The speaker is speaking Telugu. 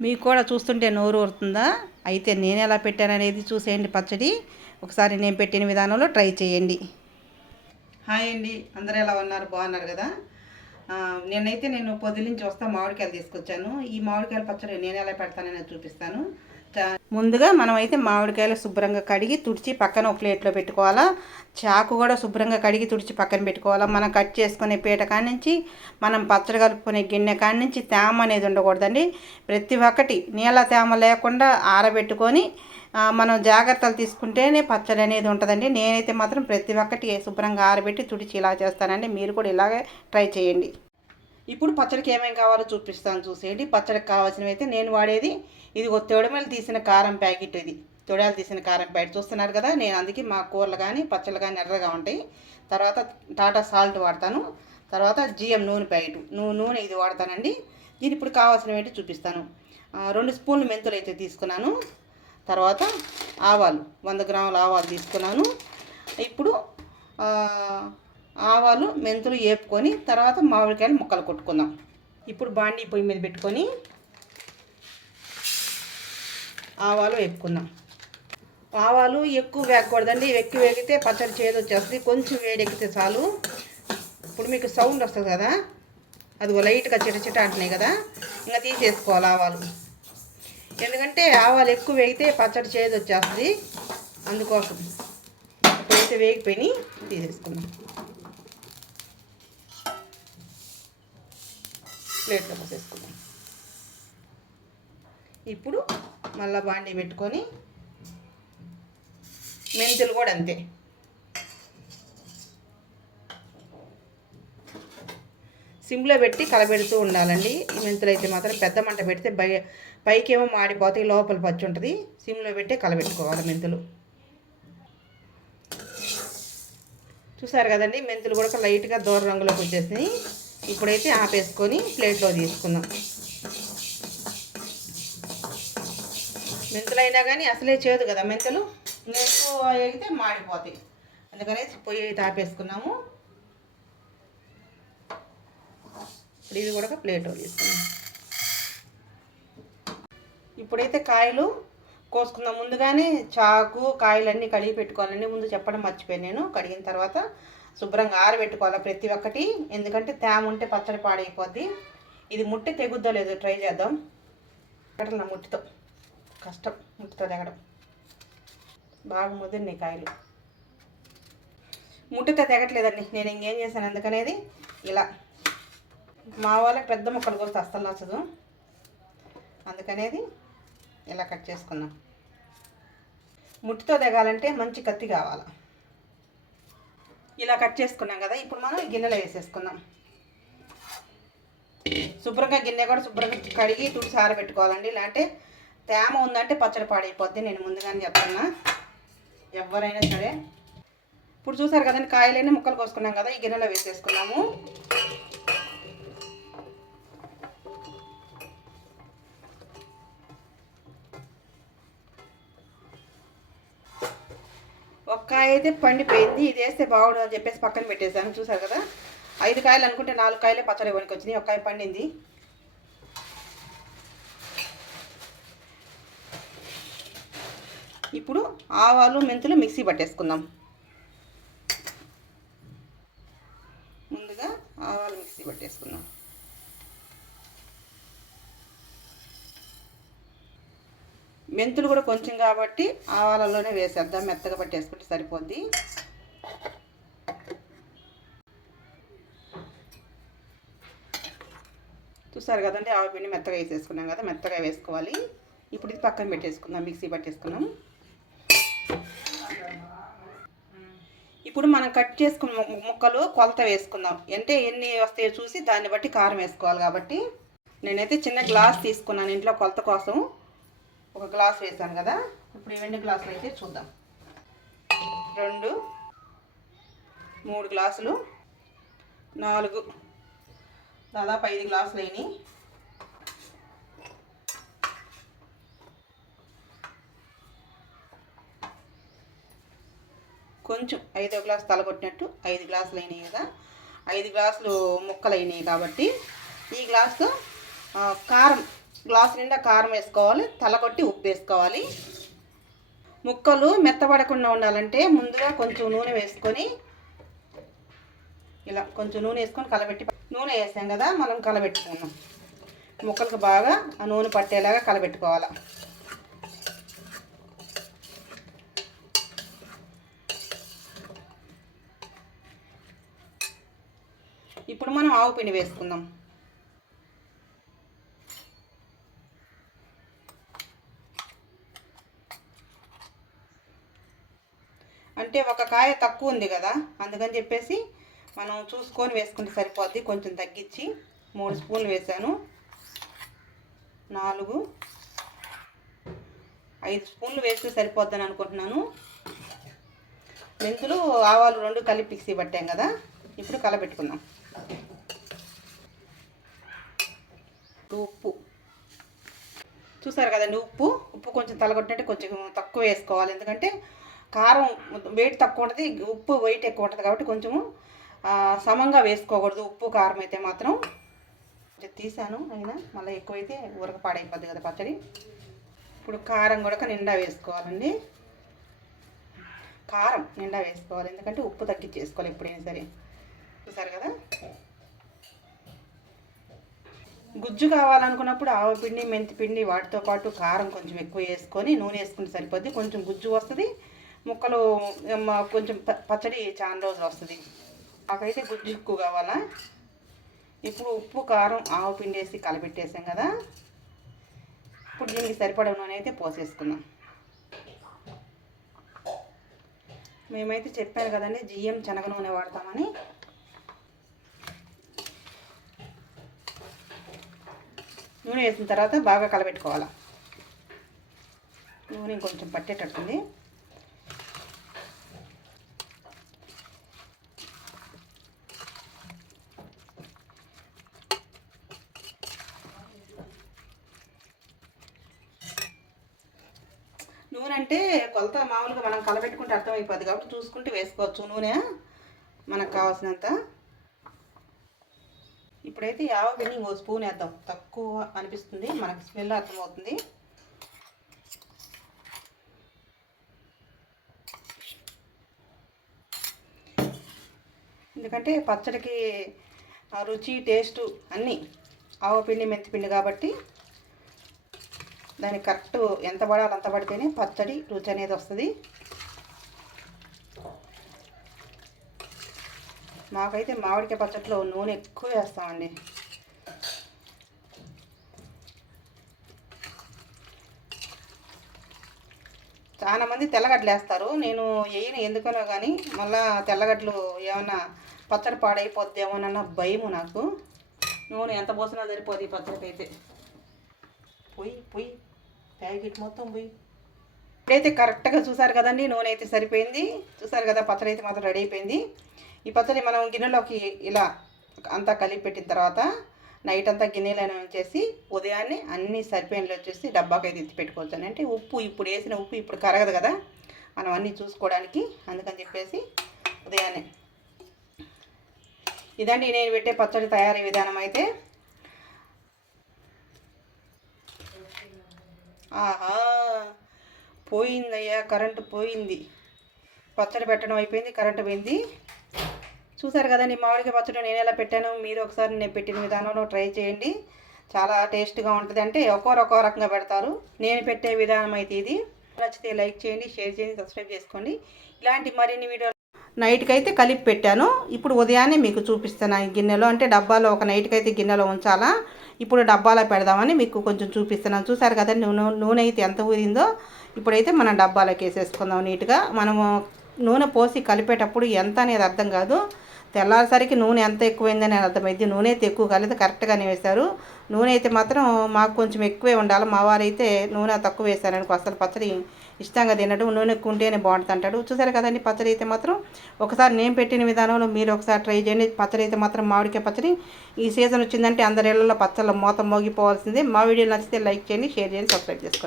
మీకు కూడా చూస్తుంటే నోరు ఊరుతుందా? అయితే నేను ఎలా పెట్టాననేది చూసేయండి పచ్చడి. ఒకసారి నేను పెట్టిన విధానంలో ట్రై చేయండి. హాయ్ అండి. అందరూ ఎలా ఉన్నారు? బాగున్నారు కదా? నేనైతే నేను పొద్దు నుంచి వస్తా మామిడికాయలు తీసుకొచ్చాను. ఈ మామిడికాయల పచ్చడి నేను ఎలా పెడతానని చూపిస్తాను. ముందుగా మనమైతే మామిడికాయలు శుభ్రంగా కడిగి తుడిచి పక్కన ఒక ప్లేట్లో పెట్టుకోవాలా. చాకు కూడా శుభ్రంగా కడిగి తుడిచి పక్కన పెట్టుకోవాలా. మనం కట్ చేసుకునే పీట కాడి నుంచి మనం పచ్చడి కలుపుకునే గిన్నె కాడి నుంచి తేమ అనేది ఉండకూడదండి. ప్రతి ఒక్కటి నీళ్ళ తేమ లేకుండా ఆరబెట్టుకొని మనం జాగ్రత్తలు తీసుకుంటేనే పచ్చడి అనేది ఉంటుందండి. నేనైతే మాత్రం ప్రతి ఒక్కటి శుభ్రంగా ఆరబెట్టి తుడిచి ఇలా చేస్తానండి. మీరు కూడా ఇలాగే ట్రై చేయండి. ఇప్పుడు పచ్చడికి ఏమేమి కావాలో చూపిస్తాను చూసేయండి. పచ్చడికి కావాల్సినవి అయితే నేను వాడేది. ఇది ఒక తొడమలు తీసిన కారం ప్యాకెట్ ఇది. తొడాలు తీసిన కారం ప్యాకెట్ చూస్తున్నారు కదా నేను అందుకే మా కూరలు కానీ పచ్చళ్ళు కానీ ఎర్రగా ఉంటాయి. తర్వాత టాటా సాల్ట్ వాడతాను. తర్వాత జిఎం నూనె ప్యాకెట్. నూనె నూనె ఇది వాడతానండి. దీని ఇప్పుడు కావాల్సినవి ఏంటి చూపిస్తాను రెండు స్పూన్లు మెంతులు అయితే తీసుకున్నాను. తర్వాత ఆవాలు వంద గ్రాముల ఆవాలు తీసుకున్నాను. ఇప్పుడు ఆవాలు మెంతులు వేపుకొని తర్వాత మామిడికాయలు ముక్కలు కొట్టుకుందాం. ఇప్పుడు బాండీ పొయ్యి మీద పెట్టుకొని ఆవాలు వేపుకుందాం ఆవాలు ఎక్కువ వేగకూడదండి. ఎక్కువ వేగితే పచ్చడి చేదు వచ్చేస్తుంది. కొంచెం వేడెక్కితే చాలు. ఇప్పుడు మీకు సౌండ్ వస్తుంది కదా? అది లైట్గా చిట చిట అంటున్నాయి కదా? ఇంకా తీసేసుకోవాలి ఆవాలు. ఎందుకంటే ఆవాలు ఎక్కువ వేగితే పచ్చడి చేదు వచ్చేస్తుంది. అందుకోసం ఇప్పుడైతే వేగిపోయి తీసేసుకుందాం. ప్లేట్లో పోసేసుకుందాం. ఇప్పుడు మళ్ళీ బాండీ పెట్టుకొని మెంతులు కూడా అంతే. సిమ్లో పెట్టి కలబెడుతూ ఉండాలండి. ఈ మెంతులు అయితే మాత్రం పెద్ద మంట పెడితే బయ పైకేమో మాడిపోతాయి లోపల పచ్చి ఉంటుంది. సిమ్లో పెట్టి కలబెట్టుకోవాలి మెంతులు. చూసారు కదండి? మెంతులు కూడా లైట్గా దూర రంగులోకి వచ్చేసినాయి. ఇప్పుడైతే ఆపేసుకొని ప్లేట్లో తీసుకుందాం. మెంతులు అయినా కానీ అసలే చేదు కదా మెంతులు. ఎక్కువ వేగితే మాడిపోతాయి. అందుకని పొయ్యి అయితే ఆపేసుకున్నాము. ఇప్పుడు ఇది కూడా ప్లేట్లో తీసుకున్నాం ఇప్పుడైతే కాయలు కోసుకుందాం. ముందుగానే చాకు కాయలు అన్నీ కడిగి పెట్టుకోవాలని ముందు చెప్పడం మర్చిపోయాను నేను. కడిగిన తర్వాత శుభ్రంగా ఆరబెట్టుకోవాలి ప్రతి ఒక్కటి. ఎందుకంటే తేమ ఉంటే పచ్చడి పాడైపోద్ది. ఇది ముట్టి తెగుద్దో లేదో ట్రై చేద్దాం. నా ముట్టితో? కష్టం ముట్టితో తెగడం. బాగా ముదిరినాయి కాయలు. ముట్టితో తెగట్లేదండి. నేను ఇంకేం చేశాను ఎందుకనేది? ఇలా. మా వాళ్ళకి పెద్ద ముక్కలు కోస్తే అస్సలు నచ్చదు. అందుకనేది ఇలా కట్ చేసుకున్నాం. ముట్టితో తెగాలంటే మంచి కత్తి కావాలి. ఇలా కట్ చేసుకున్నాం కదా ఇప్పుడు మనం గిన్నెలో వేసేసుకుందాం. శుభ్రంగా గిన్నె కూడా శుభ్రంగా కడిగి తుడిసి ఆరబెట్టుకోవాలండి లేదంటే తేమ ఉందంటే పచ్చడి పాడైపోద్ది నేను ముందుగానే చెప్తున్నా. ఎవరైనా సరే. ఇప్పుడు చూసారు కదండి కాయలైనా ముక్కలు కోసుకున్నాం కదా ఈ గిన్నెలో వేసేసుకున్నాము. ఒక కాయ అయితే పండిపోయింది ఇది వేస్తే బాగుండు అని చెప్పేసి పక్కన పెట్టేశాను. చూసారు కదా? ఐదు కాయలు అనుకుంటే నాలుగు కాయలే పచ్చడి కొనికి వచ్చినాయి ఒక కాయ పండింది. ఇప్పుడు ఆవాలు మెంతులు మిక్సీ పట్టేసుకుందాం. ముందుగా ఆవాలు మిక్సీ పట్టేసుకుందాం. మెంతులు కూడా కొంచెం కాబట్టి ఆవాలలోనే వేసేద్దాం. మెత్తగా పట్టేసుకుంటే సరిపోద్ది. చూసారు కదండి ఆవపిండి మెత్తగా వేసేసుకున్నాం కదా మెత్తగా వేసుకోవాలి. ఇప్పుడు ఇది పక్కన పెట్టేసుకుందాం మిక్సీ పట్టేసుకున్నాం. ఇప్పుడు మనం కట్ చేసుకున్న ముక్కలు కొలత వేసుకుందాం. అంటే ఎన్ని వస్తాయో చూసి దాన్ని బట్టి కారం వేసుకోవాలి కాబట్టి. నేనైతే చిన్న గ్లాస్ తీసుకున్నాను ఇంట్లో కొలత కోసం. ఒక గ్లాస్ వేసాను కదా? ఇప్పుడు ఈ రెండు గ్లాసులు అయితే చూద్దాం. రెండు మూడు గ్లాసులు నాలుగు దాదాపు ఐదు గ్లాసులు అయినాయి. కొంచెం ఐదో గ్లాస్ తలగొట్టినట్టు ఐదు గ్లాసులు అయినాయి కదా? ఐదు గ్లాసులు ముక్కలు అయినాయి కాబట్టి ఈ గ్లాసుతో కారం గ్లాస్ నిండా కారం వేసుకోవాలి తలకొట్టి ఉప్పు వేసుకోవాలి. ముక్కలు మెత్తబడకుండా ఉండాలంటే ముందుగా కొంచెం నూనె వేసుకొని ఇలా కొంచెం నూనె వేసుకొని కలబెట్టి నూనె వేసాం కదా మనం కలబెట్టుకున్నాం. ముక్కలకు బాగా ఆ నూనె పట్టేలాగా కలబెట్టుకోవాలి. ఇప్పుడు మనం ఆవు పిండి వేసుకుందాం. అంటే ఒక కాయ తక్కువ ఉంది కదా అందుకని చెప్పేసి మనం చూసుకొని వేసుకుంటే సరిపోద్ది. కొంచెం తగ్గించి మూడు స్పూన్లు వేసాను. నాలుగు ఐదు స్పూన్లు వేస్తే సరిపోద్దని అనుకుంటున్నాను. మెంతులు ఆవాలు రెండు కలిపి మిక్సీ పట్టాం కదా ఇప్పుడు కలబెట్టుకుందాం. ఉప్పు. చూసారు కదండి ఉప్పు? ఉప్పు కొంచెం తలగొట్టినట్టు కొంచెం తక్కువ వేసుకోవాలి. ఎందుకంటే కారం వెయిట్ తక్కువ ఉంటుంది ఉప్పు వెయిట్ ఎక్కువ ఉంటుంది కాబట్టి కొంచెము సమంగా వేసుకోకూడదు. ఉప్పు కారం అయితే మాత్రం తీసాను అయినా మళ్ళీ ఎక్కువైతే ఊరక పాడైపోద్ది కదా పచ్చడి. ఇప్పుడు కారం కూడా నిండా వేసుకోవాలండి. కారం నిండా వేసుకోవాలి ఎందుకంటే ఉప్పు తగ్గించేసుకోవాలి ఎప్పుడైనా సరే. చూసారు కదా? గుజ్జు కావాలనుకున్నప్పుడు ఆవపిండి మెంతిపిండి వాటితో పాటు కారం కొంచెం ఎక్కువ వేసుకొని నూనె వేసుకుంటే సరిపోద్ది. కొంచెం గుజ్జు వస్తుంది ముక్కలు కొంచెం పచ్చడి చాలా రోజులు వస్తుంది. నాకైతే గుజ్జు ఎక్కువ కావాలా? ఇప్పుడు ఉప్పు కారం ఆవు పిండి వేసి కలపెట్టేసాం కదా. ఇప్పుడు దీనికి సరిపడ నూనె అయితే పోసేసుకుందాం. మేమైతే చెప్పాను కదండి జిఎం శనగ నూనె వాడతామని. నూనె వేసిన తర్వాత బాగా కలబెట్టుకోవాలి. నూనె కొంచెం పట్టేటట్టుంది నూనె అంటే కొలత మామూలుగా మనం కలబెట్టుకుంటే అర్థమైపోద్ది కాబట్టి చూసుకుంటే వేసుకోవచ్చు నూనె మనకు కావాల్సినంత. ఇప్పుడైతే యావ పిండి ఇంకో స్పూన్ వేద్దాం. తక్కువ అనిపిస్తుంది మనకి స్మెల్ అర్థమవుతుంది. ఎందుకంటే పచ్చడికి రుచి టేస్టు అన్నీ ఆవపిండి మెంతిపిండి కాబట్టి దానికి కరెక్ట్ ఎంత పడాలి అంత పడితేనే పచ్చడి రుచి అనేది వస్తుంది. మాకైతే మామిడికాయ పచ్చట్లో నూనె ఎక్కువ వేస్తామండి. చాలామంది తెల్లగడ్డలు వేస్తారు. నేను వేయను ఎందుకనో కానీ మళ్ళా తెల్లగడ్డలు ఏమన్నా పచ్చడి పాడైపోద్దేమోనన్న భయము నాకు. నూనె ఎంత పోసినా సరిపోదు ఈ అయితే పొయ్యి పొయ్యి ప్యాకెట్ మొత్తం పోయి. ఇప్పుడైతే కరెక్ట్గా చూసారు కదండి నూనె అయితే సరిపోయింది. చూసారు కదా పచ్చడి అయితే మాత్రం రెడీ అయిపోయింది. ఈ పచ్చడి మనం గిన్నెలోకి ఇలా అంతా కలిపి పెట్టిన తర్వాత నైట్ అంతా గిన్నెలను చేసి ఉదయాన్నే అన్ని సరిపోయినలు వచ్చేసి డబ్బాకి ఎత్తి పెట్టుకోవచ్చు అని. అంటే ఉప్పు ఇప్పుడు వేసిన ఉప్పు ఇప్పుడు కరగదు కదా మనం అన్నీ చూసుకోవడానికి. అందుకని చెప్పేసి ఉదయాన్నే. ఇదండి నేను పెట్టే పచ్చడి తయారీ విధానం అయితే. ఆహా పోయిందయ్యా కరెంటు పోయింది. పచ్చడి పెట్టడం అయిపోయింది కరెంటు పోయింది. చూసారు కదండి మామిడికాయ పచ్చడి నేను ఎలా పెట్టాను? మీరు ఒకసారి నేను పెట్టిన విధానంలో ట్రై చేయండి. చాలా టేస్ట్గా ఉంటుంది అంటే ఒక్కొరు ఒక్కో రకంగా పెడతారు. నేను పెట్టే విధానం అయితే ఇది. నచ్చితే లైక్ చేయండి షేర్ చేయండి సబ్స్క్రైబ్ చేసుకోండి. ఇలాంటి మరిన్ని వీడియోలు నైట్కి అయితే కలిపి పెట్టాను. ఇప్పుడు ఉదయాన్నే మీకు చూపిస్తాను ఈ గిన్నెలో. అంటే డబ్బాలో ఒక నైట్కి అయితే గిన్నెలో ఉంచాలా? ఇప్పుడు డబ్బాలో పెడదామని మీకు కొంచెం చూపిస్తున్నాను. చూసారు కదా నూనె నూనె అయితే ఎంత ఊరిందో? ఇప్పుడైతే మనం డబ్బాలోకి వేసేసుకుందాం నీట్గా. మనము నూనె పోసి కలిపేటప్పుడు ఎంత అనేది అర్థం కాదు. తెల్లారిసరికి నూనె ఎంత ఎక్కువైందని అర్థమైంది. నూనె అయితే ఎక్కువ కాలేదు కరెక్ట్గానే వేశారు. నూనె అయితే మాత్రం మాకు కొంచెం ఎక్కువే ఉండాలి. మా వారైతే నూనె తక్కువ వేశారనుకో అసలు పచ్చడి ఇష్టంగా తినడం నూనె ఎక్కువ ఉంటేనే బాగుంటుంది అంటాడు. చూసారు కదండి పచ్చడి అయితే మాత్రం ఒకసారి నేను పెట్టిన విధానంలో మీరు ఒకసారి ట్రై చేయండి. పచ్చడి అయితే మాత్రం మామిడికాయ పచ్చడి. ఈ సీజన్ వచ్చిందంటే అందరి ఇళ్ళలో పచ్చళ్ళ మూత మోగిపోవాల్సిందే. మా వీడియో నచ్చితే లైక్ చేయండి షేర్ చేయండి సబ్స్క్రైబ్ చేసుకోండి.